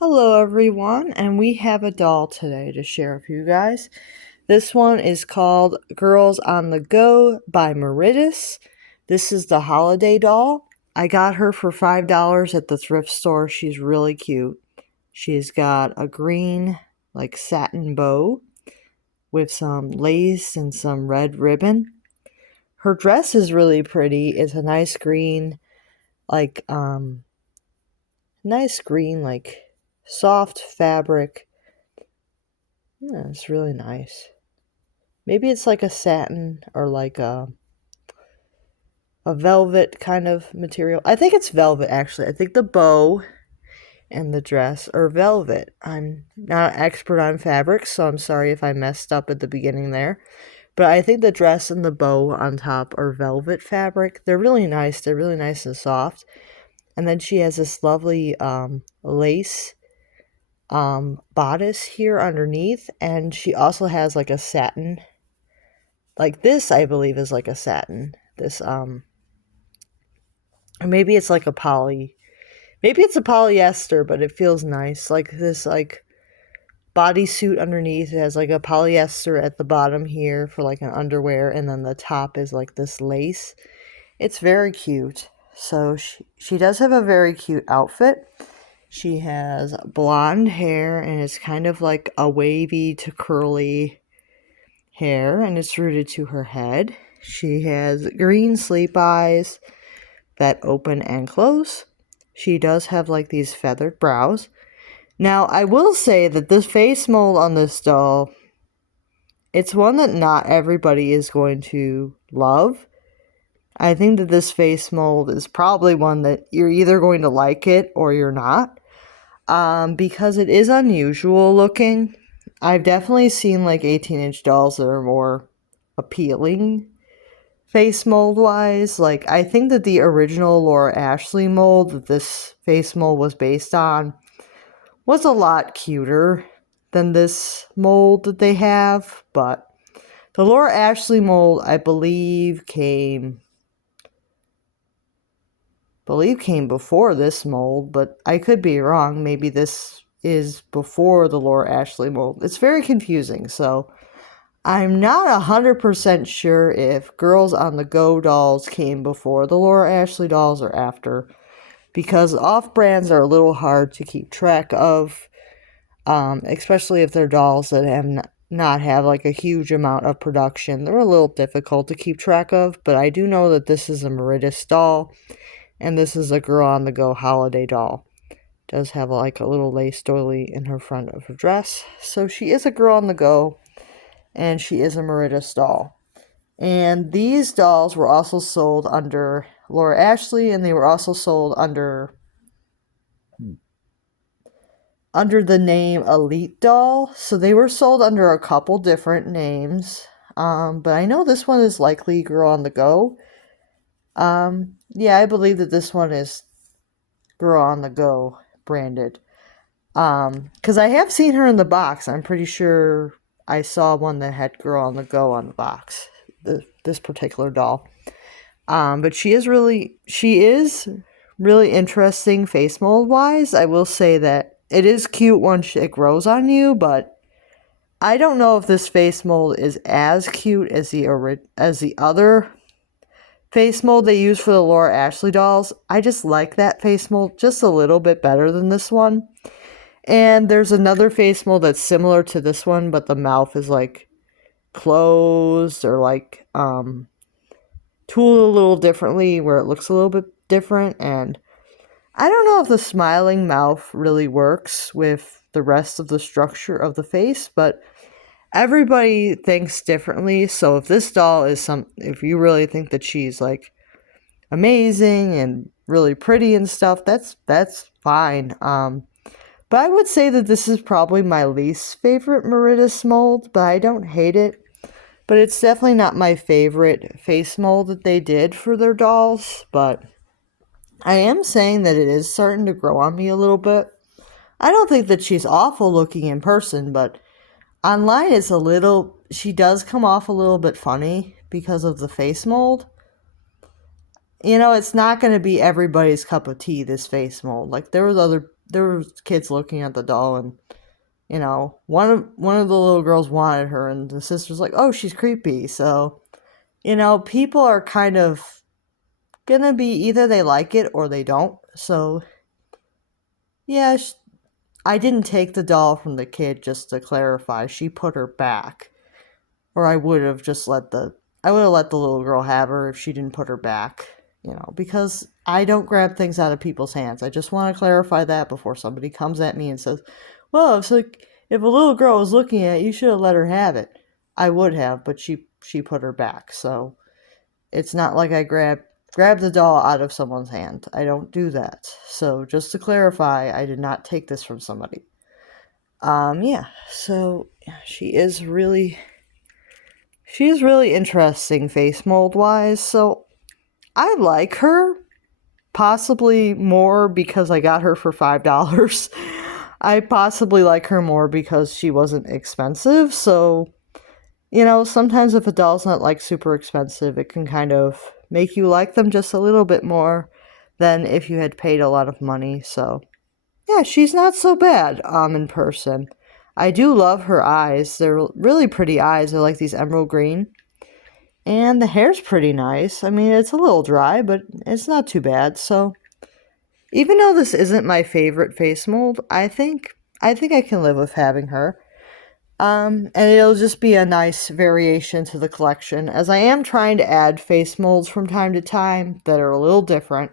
Hello everyone, and we have a doll today to share with you guys. This one is called Girls on the Go by Meritus. This is the holiday doll. I got her for $5 at the thrift store. She's really cute. She's got a green, like satin bow with some lace and some red ribbon. Her dress is really pretty. It's a nice green, like like soft fabric. Yeah, it's really nice. Maybe it's like a satin or like a velvet kind of material. I think it's velvet actually. I think the bow and the dress are velvet. I'm not an expert on fabrics, so I'm sorry if I messed up at the beginning there. But I think the dress and the bow on top are velvet fabric. They're really nice. They're really nice and soft. And then she has this lovely lace bodice here underneath, and she also has like a satin, like this I believe is like a satin, this or maybe it's like a maybe it's a polyester, but it feels nice, like this like bodysuit underneath. It has like a polyester at the bottom here for like an underwear, and then the top is like this lace. It's very cute. So she does have a very cute outfit. She has blonde hair, and it's kind of like a wavy to curly hair, and it's rooted to her head. She has green sleep eyes that open and close. She does have like these feathered brows. Now, I will say that this face mold on this doll, it's one that not everybody is going to love. I think that this face mold is probably one that you're either going to like it or you're not. Because it is unusual looking. I've definitely seen like 18-inch dolls that are more appealing face mold wise. Like, I think that the original Laura Ashley mold that this face mold was based on was a lot cuter than this mold that they have. But the Laura Ashley mold, I believe came before this mold, but I could be wrong. Maybe this is before the Laura Ashley mold. It's very confusing, so I'm not 100% sure if Girls on the Go dolls came before the Laura Ashley dolls or after, because off-brands are a little hard to keep track of, especially if they're dolls that have not have like a huge amount of production. They're a little difficult to keep track of, but I do know that this is a Meritus doll, and this is a Girl on the Go holiday doll. Does have like a little lace doily in her front of her dress. So she is a Girl on the Go, and she is a Meritus doll. And these dolls were also sold under Laura Ashley, and they were also sold under the name Elite Doll. So they were sold under a couple different names. But I know this one is likely Girl on the Go. Yeah, I believe that this one is Girl on the Go branded. Because I have seen her in the box. I'm pretty sure I saw one that had Girl on the Go on the box. This particular doll. But she is really interesting face mold wise. I will say that it is cute once it grows on you, but I don't know if this face mold is as cute as the other face mold they use for the Laura Ashley dolls. I just like that face mold just a little bit better than this one. And there's another face mold that's similar to this one, but the mouth is like closed or like tooled a little differently, where it looks a little bit different. And I don't know if the smiling mouth really works with the rest of the structure of the face, but everybody thinks differently. So if this doll is if you really think that she's like amazing and really pretty and stuff, that's fine. But I would say that this is probably my least favorite Meritus mold, but I don't hate it. But it's definitely not my favorite face mold that they did for their dolls. But I am saying that it is starting to grow on me a little bit. I don't think that she's awful looking in person, but online she does come off a little bit funny because of the face mold. You know, it's not going to be everybody's cup of tea, this face mold. Like, there was there were kids looking at the doll, and one of the little girls wanted her, and the sister's like, "Oh, she's creepy." So people are kind of gonna be either they like it or they don't. So yeah, I didn't take the doll from the kid, just to clarify. She put her back, or I would have let the little girl have her if she didn't put her back. Because I don't grab things out of people's hands. I just want to clarify that before somebody comes at me and says, "Well, if a little girl was looking at it, you should have let her have it." I would have, but she put her back. So it's not like I grab the doll out of someone's hand. I don't do that. So just to clarify, I did not take this from somebody. Yeah. So she is really interesting face mold wise. So I like her, possibly more because I got her for $5. I possibly like her more because she wasn't expensive. So sometimes if a doll's not like super expensive, it can kind of make you like them just a little bit more than if you had paid a lot of money. So yeah, she's not so bad in person. I do love her eyes. They're really pretty eyes. They're like these emerald green. And the hair's pretty nice. I mean, it's a little dry, but it's not too bad. So even though this isn't my favorite face mold, I think I can live with having her. And it'll just be a nice variation to the collection, as I am trying to add face molds from time to time that are a little different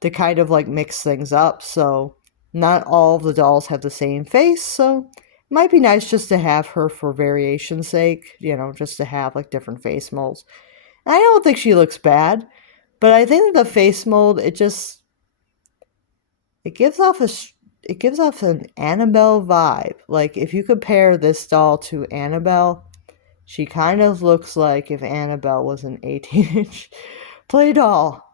to kind of like mix things up. So not all of the dolls have the same face, so it might be nice just to have her for variation's sake, just to have like different face molds. And I don't think she looks bad, but I think the face mold, it gives off an Annabelle vibe. Like if you compare this doll to Annabelle, she kind of looks like if Annabelle was an 18-inch play doll.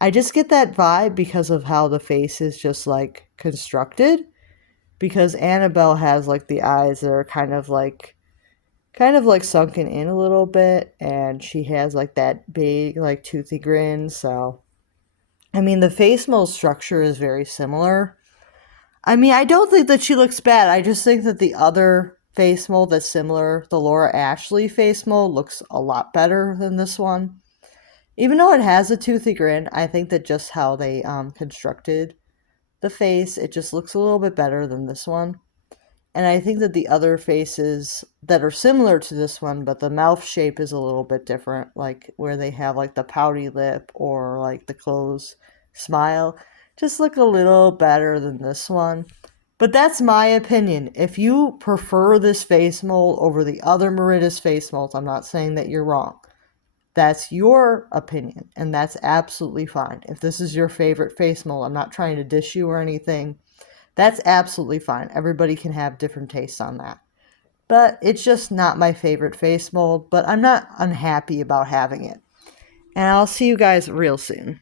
I just get that vibe because of how the face is just like constructed. Because Annabelle has like the eyes that are kind of like sunken in a little bit, and she has like that big like toothy grin. So I mean, the face mold structure is very similar. I mean, I don't think that she looks bad. I just think that the other face mold that's similar, the Laura Ashley face mold, looks a lot better than this one. Even though it has a toothy grin, I think that just how they constructed the face, it just looks a little bit better than this one. And I think that the other faces that are similar to this one, but the mouth shape is a little bit different, like where they have like the pouty lip or like the closed smile, just look a little better than this one. But that's my opinion. If you prefer this face mold over the other Meritus face molds, I'm not saying that you're wrong. That's your opinion, and that's absolutely fine. If this is your favorite face mold, I'm not trying to dish you or anything. That's absolutely fine. Everybody can have different tastes on that. But it's just not my favorite face mold, but I'm not unhappy about having it. And I'll see you guys real soon.